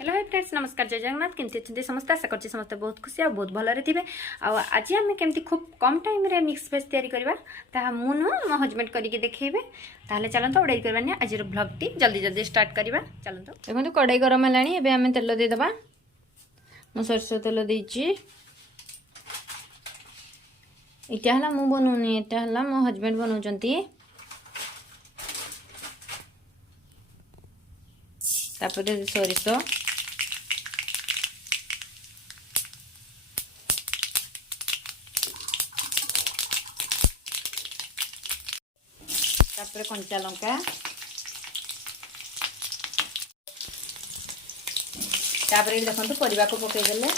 hello hi friends नमस्कार जय जगन्नाथ केमती अच्छे समस्त आशा कर समस्त बहुत खुशी और बहुत भलरे थे आज आम केमती खूब कम टाइम रे मिक्स वेज तैयारी करवा मु नुह मो हजबैंड करके देखिए ताहले चलते उड़ाई करवानी आज ब्लॉग टी जल्दी जल्दी स्टार्ट करवा चलते देखो कड़ाई गरम है आम तेल देदेबा मु सरसों तेल देची इटा है मु बनौनी इटा है मो हजबैंड बनाउछंती तापर सोरिष तापर कंचा लंका तापर देखो परिवा को पकईदेले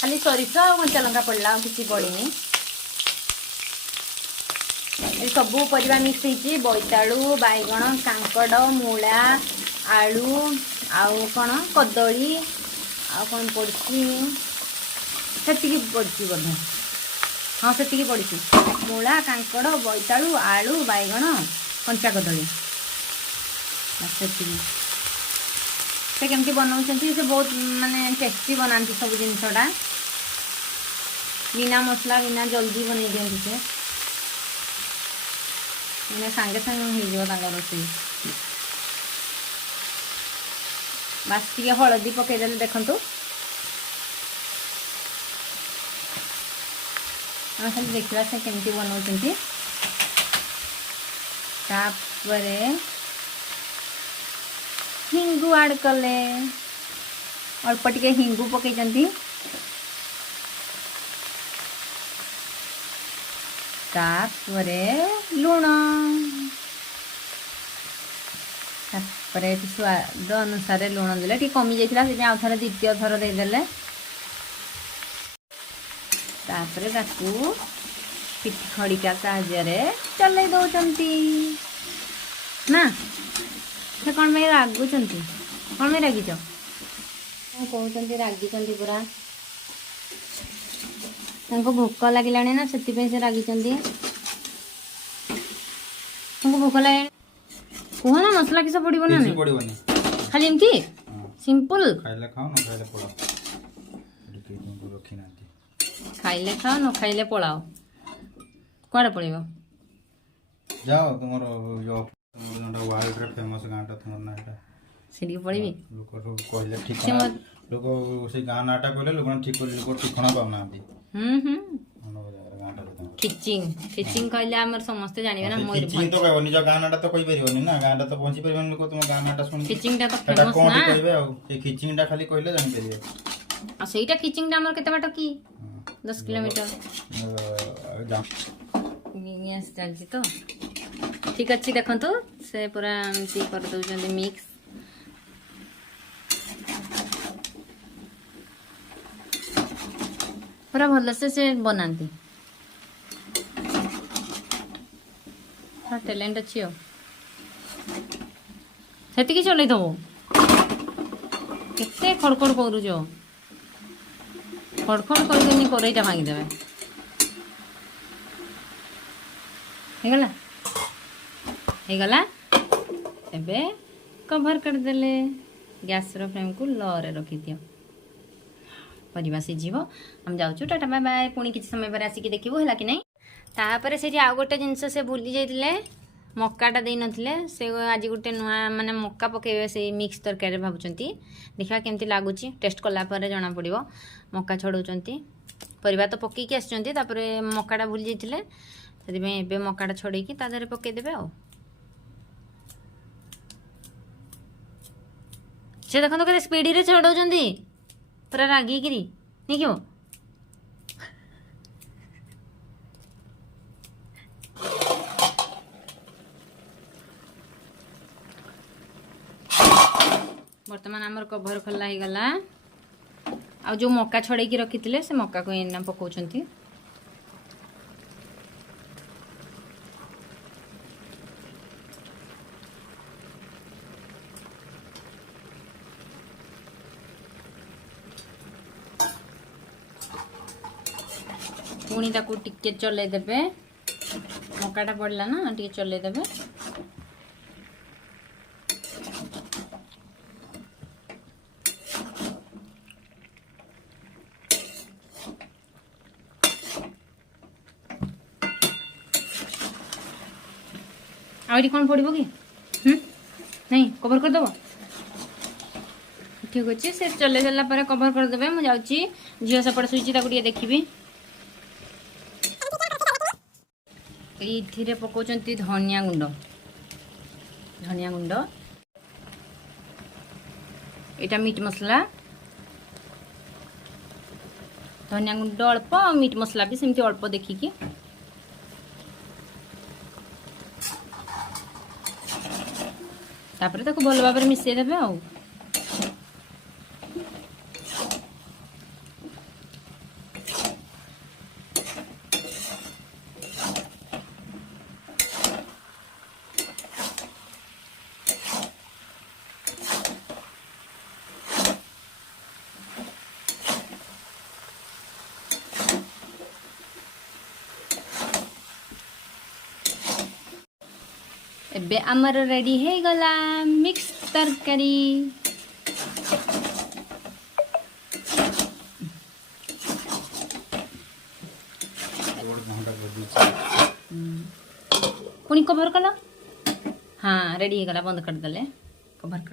खाली सोरिष और कंचा लंका पड़ा किसी पड़नी सबू परिवा मिक्स होती बोईतालु बैगण कांकड़ मूला आलू आउ कौन कदली आउ कौन पड़ी से पड़ी बोधे हाँ से पड़ी मूला कांकड़ बोईतालु आलू बैगण कंचा कदली से केमती बनाऊँच से बहुत माने टेस्टी बनाती सब जिनसटा बिना मसला बिना जल्दी बन दिखती से मैंने सांगे सांगे हो रोषे बास टे हलदी पकईदे देखु खाली देखा से केमती बनाऊँ हिंगू आड कले अल्प टिके हिंगू पकई तापरे लुण तापरे स्वाद अनुसार लुण देले टी कमी जाइथिला से आउ थरे द्वितीय थर दे देले तापरे ताकू पिठी खड़िका साहाय्य चलै दउचंती ना से कौन में रागुचंती कौन में रागिच कहते रागिचंती पूरा भोक लगे ना से रागी भोक लगे कह ना मसला किस पड़ो ना खाली एमती सिंपल खाइले खाओ न खाइले पलाओ कड़े पड़ो जाओ तुम वर्ल्ड रे फेमस गाँटा तुम नाटा से पड़बी लोक कहले ठीक लोक से गाँ नाटा कहले लोक ठीक लोक ठिकना पाउना खिचिंग खिचिंग कहले हमर समस्त जानिबे ना मोर खिचिंग तो कहबो निज गाँ नाटा तो कहि परिबोनी ना गाँटा तो पहुंची परिबोनी लोक तुम गाँ नाटा सुन खिचिंग टा तो फेमस ना कहबे आ ए खिचिंग टा खाली कहले जानि परिबे आ सेटा खिचिंग टा हमर केते बाटो की 10 किलोमीटर यस चलजी तो ठीक अच्छी देखंतु से पूरा एमती कर दउचंदी मिक्स पूरा भल से बनाती हाँ टैलेंट अच्छी हो से चल केते खड़खड़ करुच खड़खड़ कर करेईटा भांगीदेवे ହେଇଗଲା ଏବେ कभर करदेले गैस फ्लेम को लो रे रखी दियो परिवा सिझिबो हम जाउछु टाटा बाय बाय पुणी किछि समय पर आसी कि देखिबो हला कि नै तापर से आ गोटे जिंस से भूली जाइतिले मक्काटा दे नथिले से आज गोटे नुआ माने मक्का पकेबे से मिक्स तरकारी भाबुचंती देखा केमती लागुची टेस्ट कला पर जाना पड़िबो मक्का छडौचंती परिवा तो पकई के आछचंती तापर मक्काटा भूली जाइतिले सेति में एबे मक्काटा छडई कि ता धरे पकई देबे आ से देखो तो स्पीड रे छडौचंती पूरा रागी गिरी नहीं क्यों बर्तमान आमर कभर खोला ही गला आ जो मक्का छड़े की रखी से मक्का को एना पकाउछंती पुणी ताकू टिके चले देबे मक्काटा पड़ला ना टिके चले देबे आउरी कौन पड़ो कि नहीं कवर करदेव ठीक अच्छे से चले सारा पर कवर करदे मुझे झील सेपटे शुची देखी ये पकाउं धनिया गुंड यहाँ मीट मसला धनिया गुंड अल्प मीट मसला भी सेमती अल्प देखिकी तापर ताको भल भाव मिसई देबे आ एबे आमर रेडी है गला मिक्स तरकारी पुणी कवर कल हाँ रेडी है गला बंद कर दले कवर कर